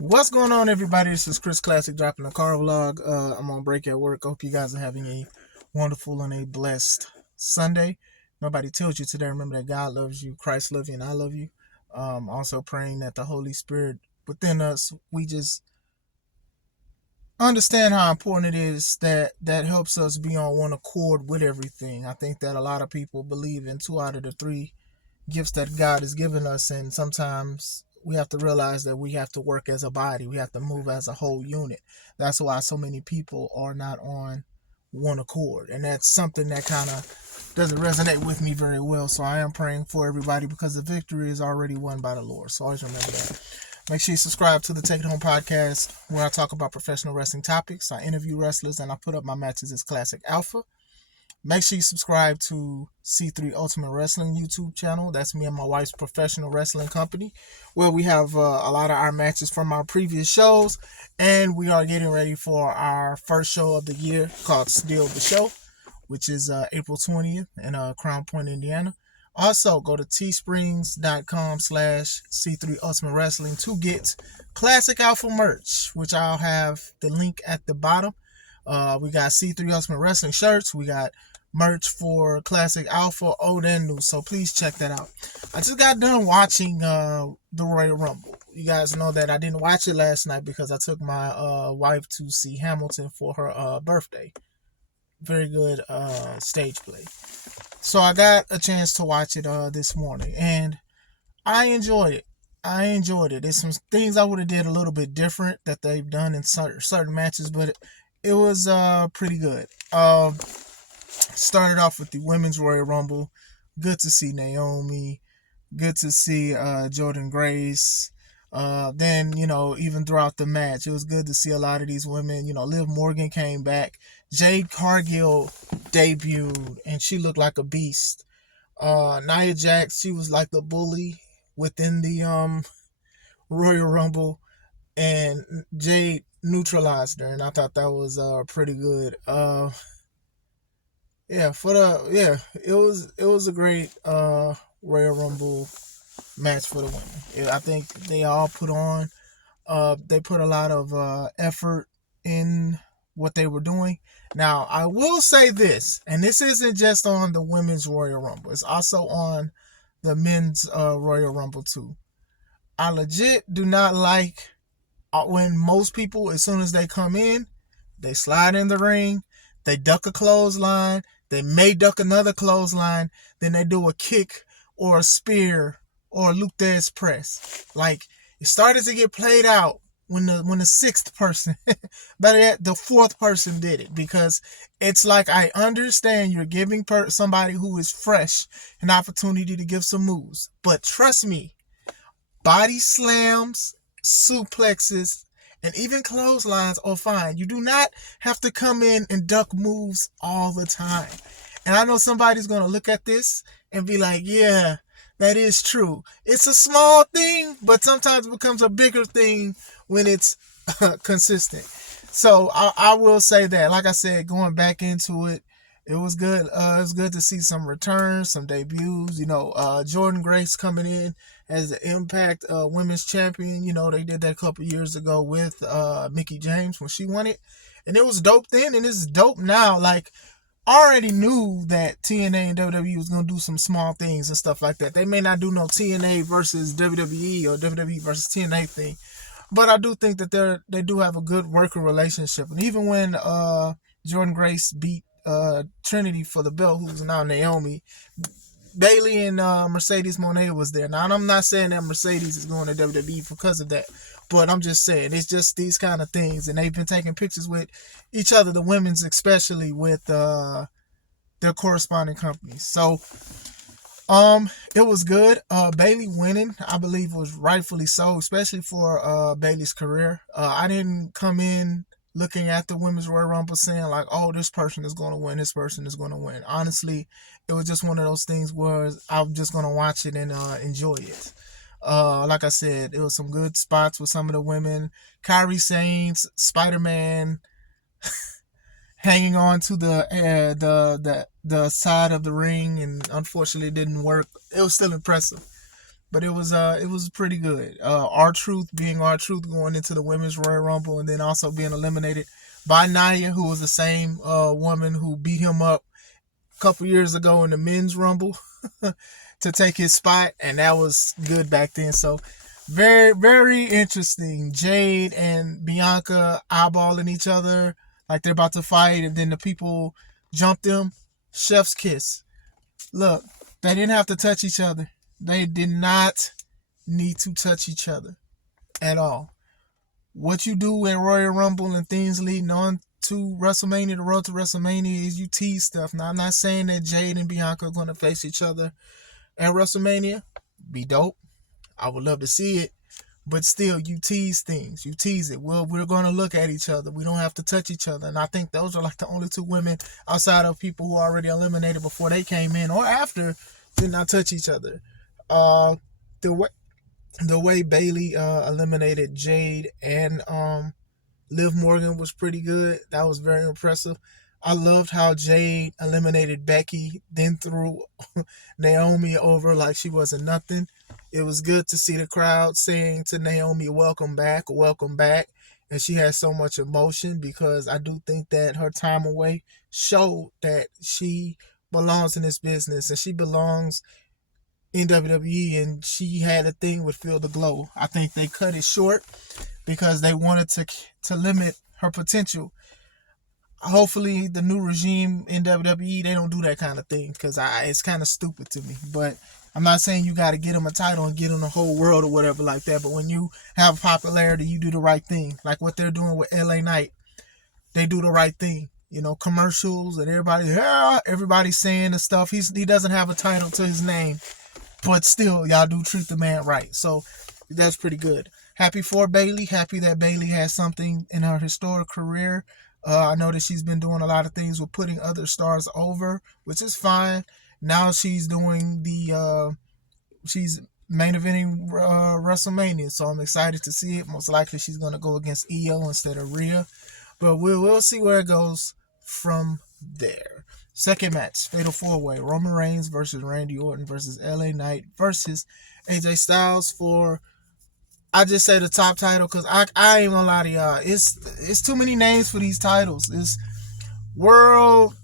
What's going on, everybody? This is Chris Classic dropping a car vlog. I'm on break at work. I hope you guys are having a wonderful and a blessed Sunday. Nobody tells you today. Remember that God loves you, Christ loves you, and I love you. Also praying that the Holy Spirit within us, we just understand how important it is that helps us be on one accord with everything. I think that a lot of people believe in two out of the three gifts that God has given us, and sometimes we have to realize that we have to work as a body. We have to move as a whole unit. That's why so many people are not on one accord, and that's something that kind of doesn't resonate with me very well. So I am praying for everybody because the victory is already won by the Lord. So always remember that. Make sure you subscribe to the Take It Home podcast, where I talk about professional wrestling topics. I interview wrestlers and I put up my matches as Classic Alpha. Make sure you subscribe to C3 Ultimate Wrestling YouTube channel. That's me and my wife's professional wrestling company, where we have a lot of our matches from our previous shows, and we are getting ready for our first show of the year called Steal the Show, which is April 20th in Crown Point, Indiana. Also, go to teesprings.com/C3 Ultimate Wrestling to get Classic Alpha merch, which I'll have the link at the bottom. We got C3 Ultimate Wrestling shirts. We got merch for Classic Alpha, old and new. So please check that out. I just got done watching the Royal Rumble. You guys know that I didn't watch it last night because I took my wife to see Hamilton for her birthday. Very good stage play. So I got a chance to watch it this morning, and I enjoyed it. There's some things I would have did a little bit different that they've done in certain matches, but it was pretty good. Started off with the Women's Royal Rumble. Good to see Naomi. Good to see Jordan Grace. Then, even throughout the match, it was good to see a lot of these women. Liv Morgan came back. Jade Cargill debuted, and she looked like a beast. Nia Jax, she was like the bully within the Royal Rumble, and Jade neutralized her, and I thought that was pretty good. It was a great Royal Rumble match for the women. I think they all they put a lot of effort in what they were doing. Now, I will say this, and this isn't just on the women's Royal Rumble, it's also on the men's Royal Rumble too. I legit do not like when most people, as soon as they come in, they slide in the ring, they duck a clothesline, they may duck another clothesline, then they do a kick or a spear or a Luke Thez press. Like, it started to get played out when the sixth person, better yet, the fourth person did it, because it's like, I understand you're giving somebody who is fresh an opportunity to give some moves, but trust me, body slams, suplexes, and even clotheslines are fine. You do not have to come in and duck moves all the time. And I know somebody's going to look at this and be like, yeah, that is true. It's a small thing, but sometimes it becomes a bigger thing when it's consistent. So I will say that, like I said, going back into it, it was good. It was good to see some returns, some debuts. Jordan Grace coming in as the Impact Women's Champion. They did that a couple years ago with Mickie James when she won it, and it was dope then, and it's dope now. Like, I already knew that TNA and WWE was gonna do some small things and stuff like that. They may not do no TNA versus WWE or WWE versus TNA thing, but I do think that they do have a good working relationship. And even when Jordan Grace beat Trinity for the belt, who's now Naomi, Bayley and Mercedes Moné was there. Now, I'm not saying that Mercedes is going to WWE because of that, but I'm just saying it's just these kind of things, and they've been taking pictures with each other, the women's especially, with their corresponding companies. So it was good. Bayley winning, I believe, was rightfully so, especially for Bayley's career. I didn't come in looking at the Women's Royal Rumble saying like, oh, this person is going to win, this person is going to win. Honestly, it was just one of those things where I'm just going to watch it and enjoy it. Like I said, it was some good spots with some of the women. Kairi Sane's Spider-Man hanging on to the side of the ring, and unfortunately it didn't work. It was still impressive. but it was pretty good. R-Truth being R-Truth going into the women's Royal Rumble, and then also being eliminated by Nia, who was the same woman who beat him up a couple years ago in the men's Rumble to take his spot, and that was good back then. So very, very interesting. Jade and Bianca eyeballing each other like they're about to fight, and then the people jump them. Chef's kiss. Look, they didn't have to touch each other. They did not need to touch each other at all. What you do in Royal Rumble and things leading on to WrestleMania, the road to WrestleMania, is you tease stuff. Now, I'm not saying that Jade and Bianca are going to face each other at WrestleMania. Be dope. I would love to see it. But still, you tease things. You tease it. Well, we're going to look at each other. We don't have to touch each other. And I think those are like the only two women outside of people who already eliminated before they came in or after did not touch each other. The way Bailey eliminated Jade and Liv Morgan was pretty good. That was very impressive. I loved how Jade eliminated Becky, then threw Naomi over like she wasn't nothing. It was good to see the crowd saying to Naomi, welcome back, welcome back. And she had so much emotion because I do think that her time away showed that she belongs in this business and she belongs in WWE, and she had a thing with Feel the Glow. I think they cut it short because they wanted to limit her potential. Hopefully the new regime in WWE, they don't do that kind of thing because it's kind of stupid to me. But I'm not saying you got to get them a title and get them the whole world or whatever like that. But when you have popularity, you do the right thing. Like what they're doing with LA Knight. They do the right thing. You know, commercials and everybody's saying the stuff. He doesn't have a title to his name. But still, y'all do treat the man right. So that's pretty good. Happy for Bailey. Happy that Bailey has something in her historic career. I know that she's been doing a lot of things with putting other stars over, which is fine. Now she's doing she's main eventing WrestleMania. So I'm excited to see it. Most likely she's going to go against Io instead of Rhea. But we'll see where it goes from there. Second match, Fatal 4-Way. Roman Reigns versus Randy Orton versus LA Knight versus AJ Styles for, I just say the top title because I ain't gonna lie to y'all. It's too many names for these titles. It's World,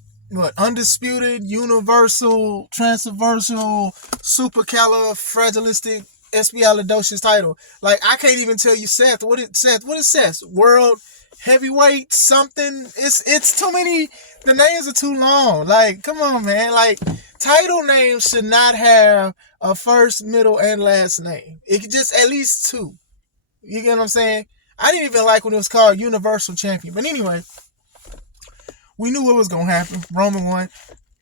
Undisputed, Universal, Transversal, Supercalifragilistic, Espialidocious title. Like, I can't even tell you what is Seth? World Heavyweight something. It's too many. The names are too long. Like, come on, man. Like, title names should not have a first, middle, and last name. It could just at least two. You get what I'm saying? I didn't even like when it was called Universal Champion. But anyway, we knew what was going to happen. Roman won.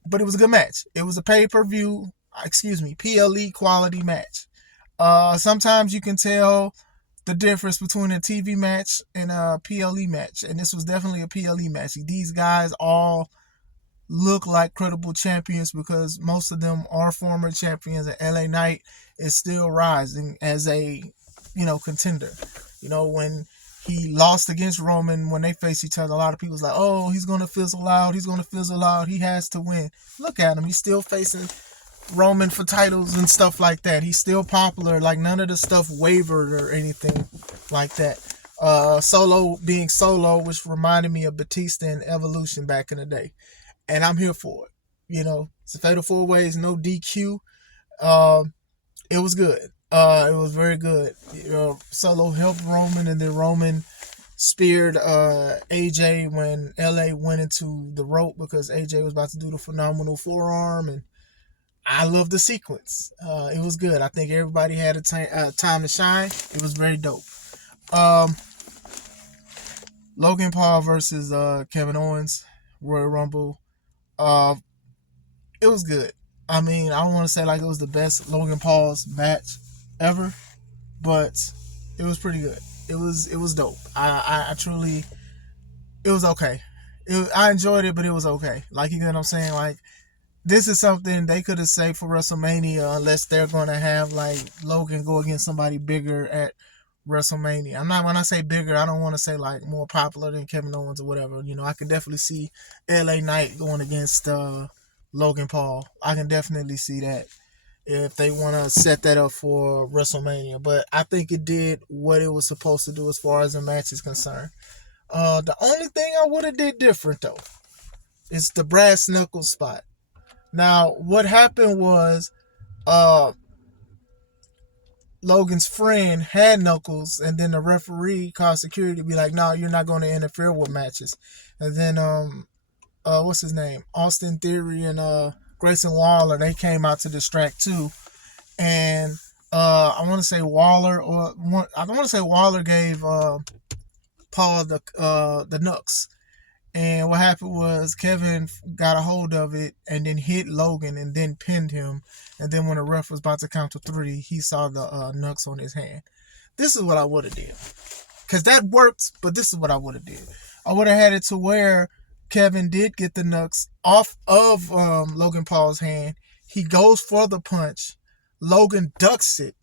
But it was a good match. It was a pay-per-view, PLE quality match. Sometimes you can tell the difference between a TV match and a PLE match. And this was definitely a PLE match. These guys all look like credible champions because most of them are former champions, and LA Knight is still rising as a, contender. When he lost against Roman, when they face each other, a lot of people's like, oh, he's going to fizzle out. He has to win. Look at him. He's still facing Roman for titles and stuff like that. He's still popular. Like, none of the stuff wavered or anything like that. Solo being Solo, which reminded me of Batista and Evolution back in the day. And I'm here for it. It's a Fatal 4-Ways, no DQ. It was good. It was very good. Solo helped Roman, and then Roman speared AJ when LA went into the rope because AJ was about to do the phenomenal forearm, and I love the sequence. It was good. I think everybody had a time to shine. It was very dope. Logan Paul versus Kevin Owens, Royal Rumble. It was good. I mean, I don't want to say like it was the best Logan Paul's match ever, but it was pretty good. It was dope. I truly, it was okay. I enjoyed it, but it was okay. Like, you know what I'm saying? Like, this is something they could have saved for WrestleMania unless they're going to have, like, Logan go against somebody bigger at WrestleMania. When I say bigger, I don't want to say, like, more popular than Kevin Owens or whatever. I can definitely see LA Knight going against Logan Paul. I can definitely see that. if they want to set that up for WrestleMania. But I think it did what it was supposed to do as far as the match is concerned. The only thing I would have did different though is the brass knuckles spot. Now, what happened was uh, Logan's friend had knuckles, and then the referee called security to be like, "No, you're not going to interfere with matches." And then what's his name? Austin Theory and Grayson Waller, they came out to distract too. And I want to say Waller gave Paul the knucks. And what happened was Kevin got a hold of it and then hit Logan and then pinned him. And then when the ref was about to count to 3, he saw the knucks on his hand. This is what I would have did. Because that worked, but this is what I would have did. I would have had it to where Kevin did get the knucks off of Logan Paul's hand. He goes for the punch. Logan ducks it.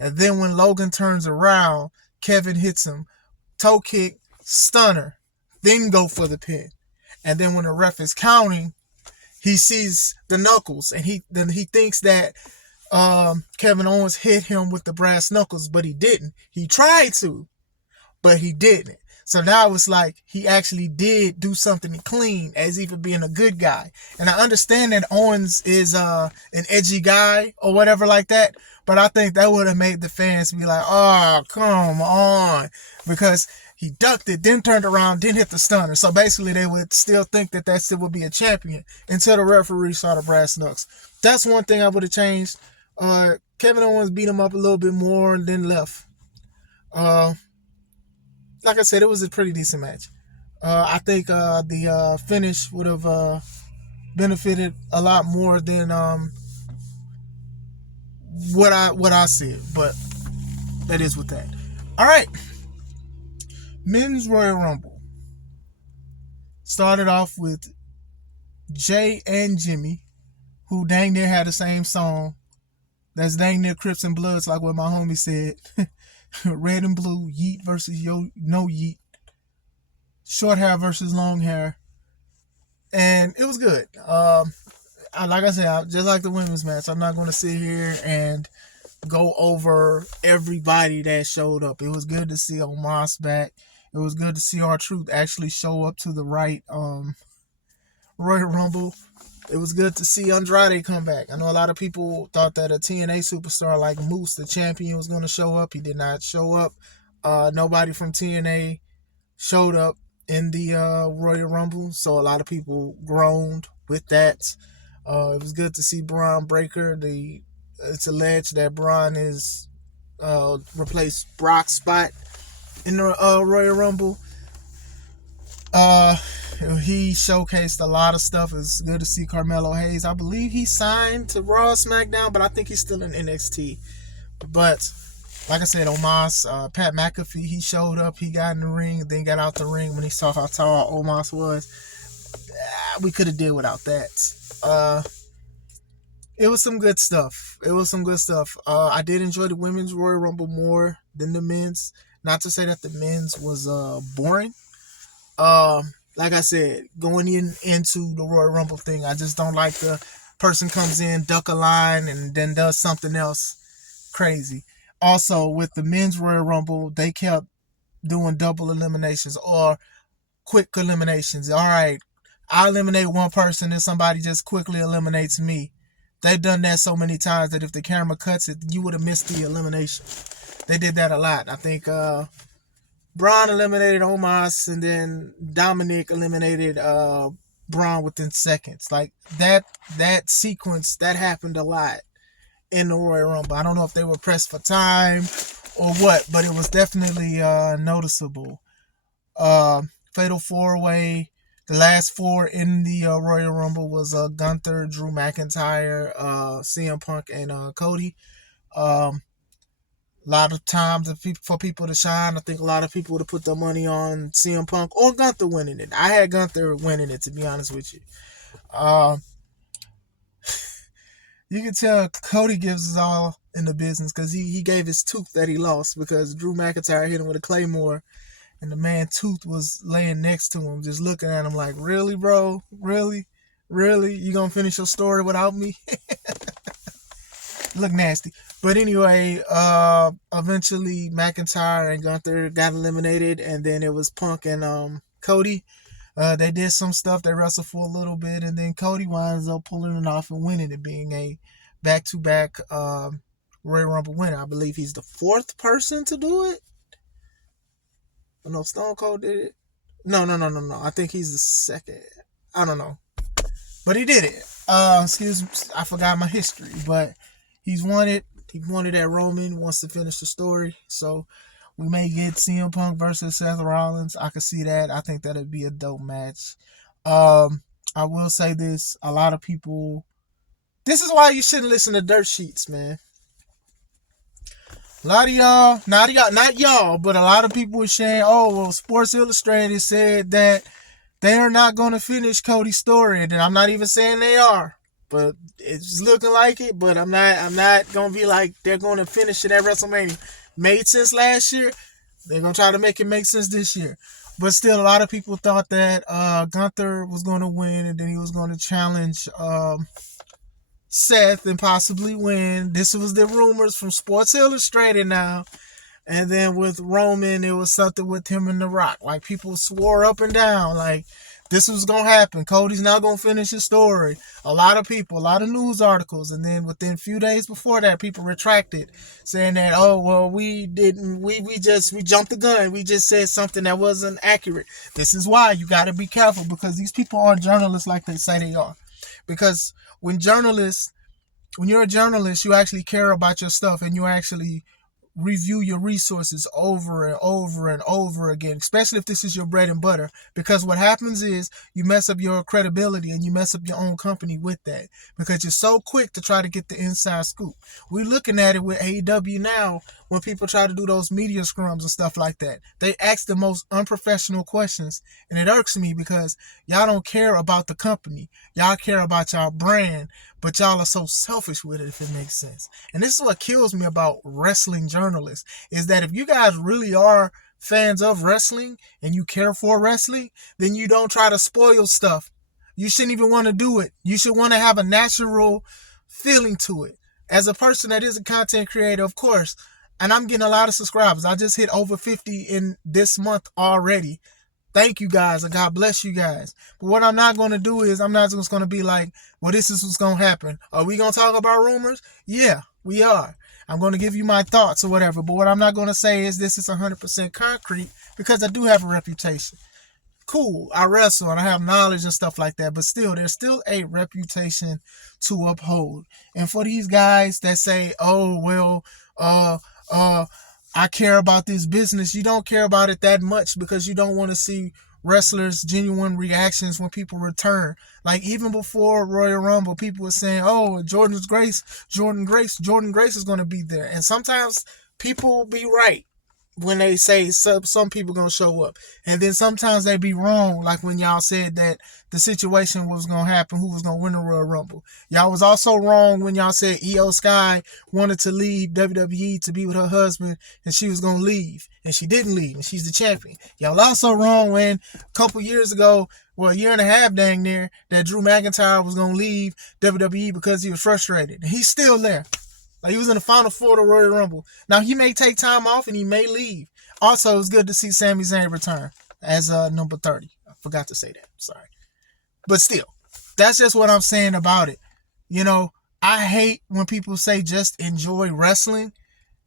And then when Logan turns around, Kevin hits him. Toe kick, stunner. Then go for the pin. And then when the ref is counting, he sees the knuckles. And he thinks that Kevin Owens hit him with the brass knuckles, but he didn't. He tried to, but he didn't. So now it's like he actually did do something clean as even being a good guy. And I understand that Owens is an edgy guy or whatever like that, but I think that would have made the fans be like, oh, come on. Because he ducked it, then turned around, then hit the stunner. So basically they would still think that still would be a champion until the referee saw the brass knucks. That's one thing I would have changed. Kevin Owens beat him up a little bit more and then left. Like I said, it was a pretty decent match. I think the finish would have benefited a lot more than what I said, but that is with that. All right, Men's Royal Rumble started off with Jay and Jimmy, who dang near had the same song. That's dang near Crips and Bloods, like what my homie said. Red and blue, Yeet versus no Yeet. Short hair versus long hair. And it was good. Like I said, just like the women's match, I'm not going to sit here and go over everybody that showed up. It was good to see Omos back. It was good to see R-Truth actually show up to the right Royal Rumble. It was good to see Andrade come back. I know a lot of people thought that a TNA superstar like Moose, the champion, was going to show up. He did not show up. Nobody from TNA showed up in the Royal Rumble, so a lot of people groaned with that. It was good to see Braun Breaker. It's alleged that Braun is replaced Brock's spot in the Royal Rumble. He showcased a lot of stuff. It's good to see Carmelo Hayes. I believe he signed to Raw SmackDown, but I think he's still in NXT. But like I said, Omos, Pat McAfee, he showed up. He got in the ring, then got out the ring when he saw how tall Omos was. We could have did without that. It was some good stuff. I did enjoy the women's Royal Rumble more than the men's. Not to say that the men's was boring. Like I said, going into the Royal Rumble thing, I just don't like the person comes in, duck a line, and then does something else crazy. Also, with the men's Royal Rumble, they kept doing double eliminations or quick eliminations. All right, I eliminate one person and somebody just quickly eliminates me. They've done that so many times that if the camera cuts it, you would have missed the elimination. They did that a lot. I think Braun eliminated Omos, and then Dominic eliminated Braun within seconds. Like that sequence, that happened a lot in the Royal Rumble. I don't know if they were pressed for time or what, but it was definitely noticeable. Fatal 4-way. The last 4 in the Royal Rumble was Gunther, Drew McIntyre, CM Punk, and Cody. A lot of times for people to shine, I think a lot of people would have put their money on CM Punk or Gunther winning it. I had Gunther winning it, to be honest with you. You can tell Cody gives us all in the business because he gave his tooth that he lost because Drew McIntyre hit him with a Claymore and the man's tooth was laying next to him, just looking at him like, really, bro? Really? You gonna finish your story without me? Look nasty. But anyway, eventually McIntyre and Gunther got eliminated, and then it was Punk and Cody. They did some stuff. They wrestled for a little bit, and then Cody winds up pulling it off and winning it, being a back-to-back Royal Rumble winner. I believe he's the fourth person to do it. Oh, no, Stone Cold did it. No. I think he's the second. I don't know, but he did it. Excuse me, I forgot my history, but he's won it. He wanted that Roman wants to finish the story, so we may get CM Punk versus Seth Rollins. I could see that. I think that'd be a dope match. I will say this: a lot of people. This is why you shouldn't listen to dirt sheets, man. A lot of y'all, not y'all, but a lot of people were saying, "Oh, well, Sports Illustrated said that they are not going to finish Cody's story," and I'm not even saying they are, but it's looking like it. But I'm not going to be like they're going to finish it at WrestleMania. Made sense last year. They're going to try to make it make sense this year. But still, a lot of people thought that Gunther was going to win, and then he was going to challenge Seth and possibly win. This was the rumors from Sports Illustrated now. And then with Roman, it was something with him and The Rock. Like, people swore up and down, like, this was going to happen. Cody's not going to finish his story. A lot of people, a lot of news articles. And then within a few days before that, people retracted, saying that, oh, well, we didn't, we jumped the gun. We just said something that wasn't accurate. This is why you got to be careful, because these people aren't journalists like they say they are. Because when you're a journalist, you actually care about your stuff, and you actually review your resources over and over and over again, especially if this is your bread and butter, because what happens is you mess up your credibility and you mess up your own company with that, because you're so quick to try to get the inside scoop. We're looking at it with AEW now. When people try to do those media scrums and stuff like that, they ask the most unprofessional questions, and it irks me because y'all don't care about the company. Y'all care about y'all brand, but y'all are so selfish with it, if it makes sense. And this is what kills me about wrestling journalists, is that if you guys really are fans of wrestling and you care for wrestling, then you don't try to spoil stuff. You shouldn't even want to do it. You should want to have a natural feeling to it. As a person that is a content creator, of course, and I'm getting a lot of subscribers. I just hit over 50 in this month already. Thank you guys, and God bless you guys. But what I'm not going to do is, I'm not just going to be like, well, this is what's going to happen. Are we going to talk about rumors? Yeah, we are. I'm going to give you my thoughts or whatever. But what I'm not going to say is this is 100% concrete, because I do have a reputation. Cool, I wrestle and I have knowledge and stuff like that, but still, there's still a reputation to uphold. And for these guys that say, oh, well, I care about this business, you don't care about it that much, because you don't want to see wrestlers' genuine reactions when people return. Like, even before Royal Rumble, people were saying, oh, Jordan Grace is going to be there. And sometimes people be right when they say some people gonna show up, and then sometimes they be wrong, like when y'all said that the situation was gonna happen, who was gonna win the Royal Rumble. Y'all was also wrong when y'all said Io Sky wanted to leave WWE to be with her husband, and she was gonna leave, and she didn't leave, and she's the champion. Y'all also wrong when a couple years ago, well, a year and a half dang near, that Drew McIntyre was gonna leave WWE because he was frustrated, and he's still there. Like, he was in the Final Four of the Royal Rumble. Now, he may take time off and he may leave. Also, it's good to see Sami Zayn return as number 30. I forgot to say that. Sorry. But still, that's just what I'm saying about it. You know, I hate when people say just enjoy wrestling,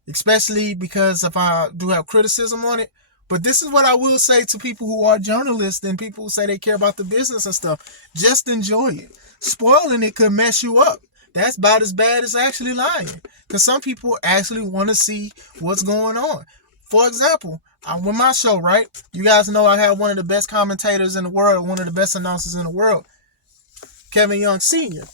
especially because if I do have criticism on it. But this is what I will say to people who are journalists and people who say they care about the business and stuff. Just enjoy it. Spoiling it could mess you up. That's about as bad as actually lying. Because some people actually want to see what's going on. For example, with my show, right? You guys know I have one of the best commentators in the world, one of the best announcers in the world, Kevin Young Sr.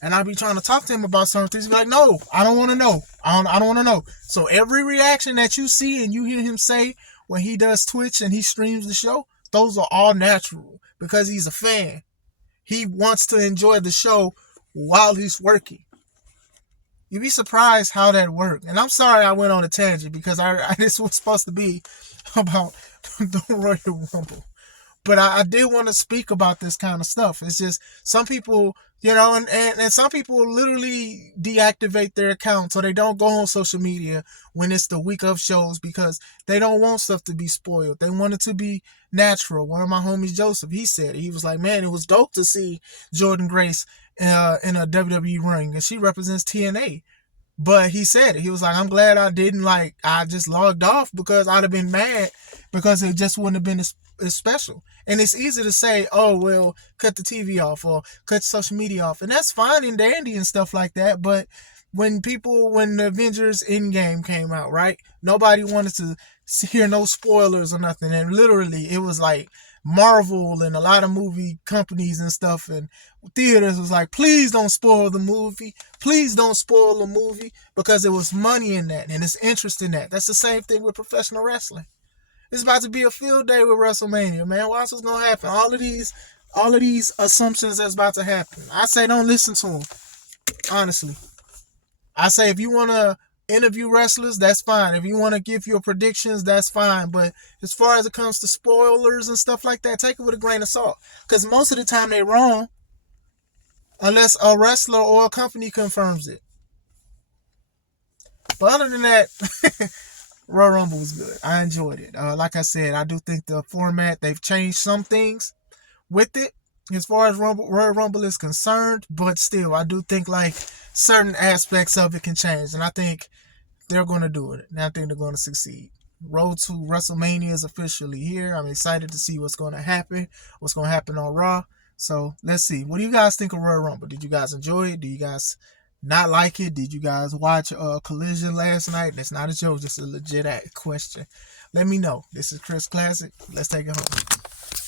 And I'll be trying to talk to him about certain things. He'll be like, no, I don't want to know. I don't want to know. So every reaction that you see and you hear him say when he does Twitch and he streams the show, those are all natural, because he's a fan. He wants to enjoy the show while he's working. You'd be surprised how that worked. And I'm sorry I went on a tangent, because this was supposed to be about the Royal Rumble. But I did want to speak about this kind of stuff. It's just some people, and some people literally deactivate their accounts, or they don't go on social media when it's the week of shows, because they don't want stuff to be spoiled. They want it to be natural. One of my homies, Joseph, he said, he was like, man, it was dope to see Jordan Grace in a WWE ring, and she represents TNA. But he said it. He was like, I'm glad I didn't, I just logged off, because I'd have been mad, because it just wouldn't have been as special. And it's easy to say, oh, well, cut the TV off or cut social media off. And that's fine and dandy and stuff like that. But when the Avengers Endgame came out, right? Nobody wanted to hear no spoilers or nothing. And literally, it was like Marvel and a lot of movie companies and stuff and theaters was like, please don't spoil the movie. Please don't spoil the movie, because there was money in that and it's interest in that. That's the same thing with professional wrestling. It's about to be a field day with WrestleMania, man. Watch what's gonna happen. All of these assumptions that's about to happen. I say don't listen to them. Honestly, I say if you want to interview wrestlers, that's fine. If you want to give your predictions, that's fine. But as far as it comes to spoilers and stuff like that, take it with a grain of salt, because most of the time they're wrong, unless a wrestler or a company confirms it. But other than that, Royal Rumble was good. I enjoyed it. Like I said, I do think the format, they've changed some things with it as far as Royal Rumble is concerned, but still, I do think like certain aspects of it can change, and I think they're going to do it, and I think they're going to succeed. Road to WrestleMania is officially here. I'm excited to see what's going to happen on Raw. So let's see. What do you guys think of Royal Rumble? Did you guys enjoy it? Do you guys not like it? Did you guys watch Collision last night? That's not a joke, just a legit question. Let me know. This is Chris Classic. Let's take it home.